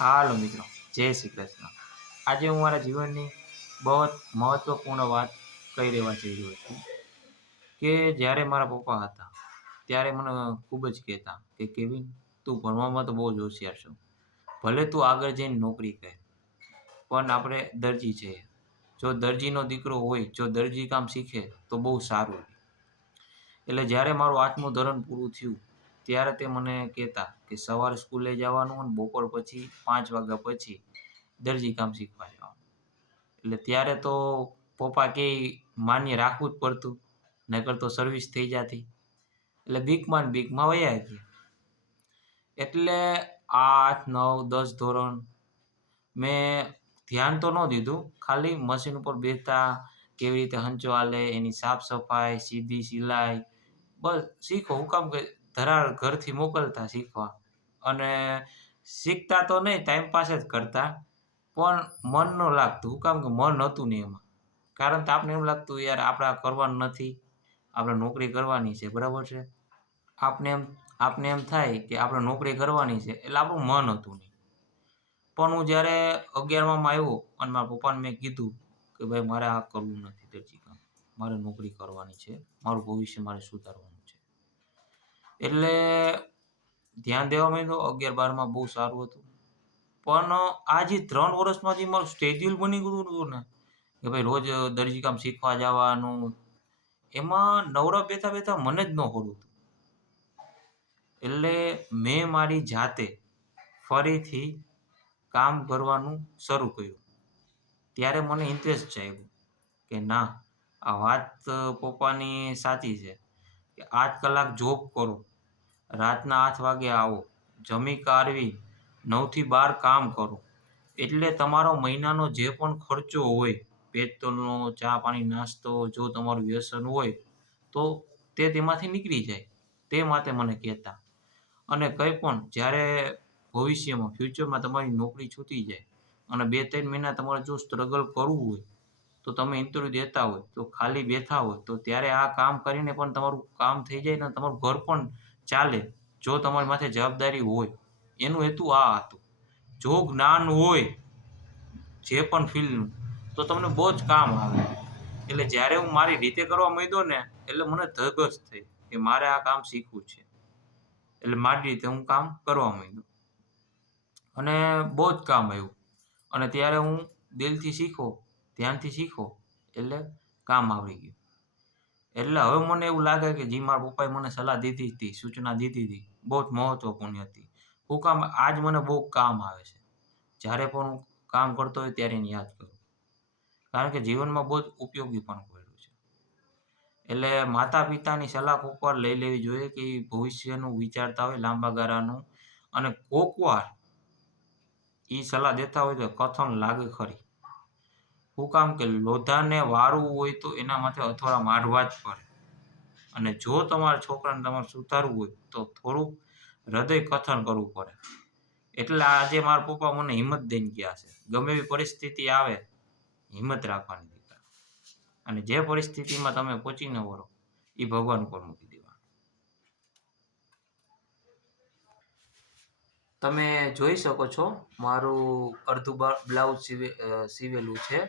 હાલો મિત્રો, જય શ્રી કૃષ્ણ. આજે હું મારા જીવનની બહુ જ મહત્વપૂર્ણ વાત કહી રહેવા જઈ રહ્યો છું કે જ્યારે મારા પપ્પા હતા ત્યારે મને ખૂબ જ કહેતા કે કેવિન, તું ભણવામાં તો બહુ જ હોશિયાર છો. ભલે તું આગળ જઈને નોકરી કરે, પણ આપણે દરજી છે. જો દરજીનો દીકરો હોય, જો દરજી કામ શીખે તો બહુ સારું. એટલે જ્યારે મારું 8મું ધોરણ પૂરું થયું ત્યારે તે મને કહેતા કે સવારે સ્કૂલે જવાનું અને બપોર પછી 5 વાગ્યા પછી દરજી કામ શીખવા જવાનું. એટલે ત્યારે તો પપ્પા કહે માન્ય રાખવું જ પડતું, નહીંતર તો સર્વિસ થઈ જતી. એટલે બીકમાં ને બીકમાં વયા ગયા. એટલે 8, 9, 10 ધોરણ મેં ધ્યાન તો ન દીધું, ખાલી મશીન ઉપર બેસતા, કેવી રીતે હંચો હાલે, એની સાફ સફાઈ, સીધી સિલાઈ બસ શીખો. હું કામ કે ધરાર ઘરથી મોકલતા શીખવા અને શીખતા તો નહીં, ટાઈમપાસ જ કરતા, પણ મન ન લાગતું. હું કામ કે મન હતું નહીં એમાં. કારણ કે આપણે એમ લાગતું યાર આપણે આ કરવાનું નથી, આપણે નોકરી કરવાની છે, બરાબર છે. આપને એમ થાય કે આપણે નોકરી કરવાની છે, એટલે આપણું મન હતું નહીં. પણ હું જ્યારે 11માં આવ્યો અને મારા પપ્પાને મેં કીધું કે ભાઈ મારે આ કરવું નથી દરજી કામ, મારે નોકરી કરવાની છે, મારું ભવિષ્ય મારે સુધારવાનું છે. એટલે ધ્યાન દેવા માંડ્યો. 11-12માં બહુ સારું હતું. પણ આ જે 3 વર્ષમાં જે મારું શેડ્યુલ બની ગયું હતું ને કે ભાઈ રોજ દરજી કામ શીખવા જવાનું, એમાં નવરા બેઠા મને જ ન હોડતું. એટલે મેં મારી જાતે ફરીથી કામ કરવાનું શરૂ કર્યું. ત્યારે મને ઇન્ટરેસ્ટ જાગ્યો કે ના, આ વાત પપ્પાની સાચી છે કે 8 કલાક જોબ કરો, રાતના 8 વાગે આવો, જમી કારવી 9 થી 12 કામ કરો. એટલે તમારો મહિનાનો જે પણ ખર્ચો હોય, પેટ્રોલનો, ચા પાણી નાસ્તો, જો તમારું વ્યસન હોય તો તે તેમાંથી નીકળી જાય. તે માટે મને કહેતા. અને કંઈ પણ જ્યારે ભવિષ્યમાં ફ્યુચરમાં તમારી નોકરી છૂટી જાય અને 2-3 મહિના તમારે જો સ્ટ્રગલ કરવું હોય, તો તમે ઇન્ટરવ્યૂ દેતા હોય, તો ખાલી બેઠા હોય, તો ત્યારે આ કામ કરીને પણ તમારું કામ થઈ જાય ને તમારું ઘર પણ ચાલે. જો તમારી માથે જવાબદારી હોય, એનું હેતુ આ હતું. જો જ્ઞાન હોય જે પણ ફિલ્ડનું, તો તમને બહુ જ કામ આવે. એટલે જ્યારે હું મારી રીતે કરવા માંડ્યો ને, એટલે મને ધગશ થઈ કે મારે આ કામ શીખવું છે. એટલે મારી રીતે હું કામ કરવા માંડ્યો અને બહુ જ કામ આવ્યું. અને ત્યારે હું દિલથી શીખો, ધ્યાનથી શીખો, એટલે કામ આવડી ગયું. એટલે હવે મને એવું લાગે કે જે મારા પપ્પાએ મને સલાહ દીધી હતી, સૂચના દીધી હતી, બહુ જ મહત્વપૂર્ણ હતી. હું કામ આજ મને બહુ કામ આવે છે. જ્યારે પણ હું કામ કરતો હોય ત્યારે એને યાદ કરું. કારણ કે જીવનમાં બહુ જ ઉપયોગી પણ પડ્યું છે. એટલે માતા-પિતાની સલાહ કોકવાર લઈ લેવી જોઈએ કે એ ભવિષ્યનું વિચારતા હોય, લાંબા ગાળાનું. અને કોકવાર એ સલાહ દેતા હોય તો કથન લાગે ખરી. શું કામ કે લોઢાને વાળવું હોય તો એના માથે હથોડા મારવા જ પડે. અને જો તમારા છોકરાને તમારે સુધારવું હોય તો થોડુંક હૃદય કથન કરવું પડે. એટલે આજે મારા પપ્પા મને હિંમત દઈને ગયા છે. ગમે એવી પરિસ્થિતિ આવે, હિંમત રાખવાની દીકરા. અને જે પરિસ્થિતિમાં તમે પહોંચી ન વળો, એ ભગવાન ઉપર મૂકી દેવાનું. તમે જોઈ શકો છો મારું અડધું બ્લાઉઝ સીવેલું છે.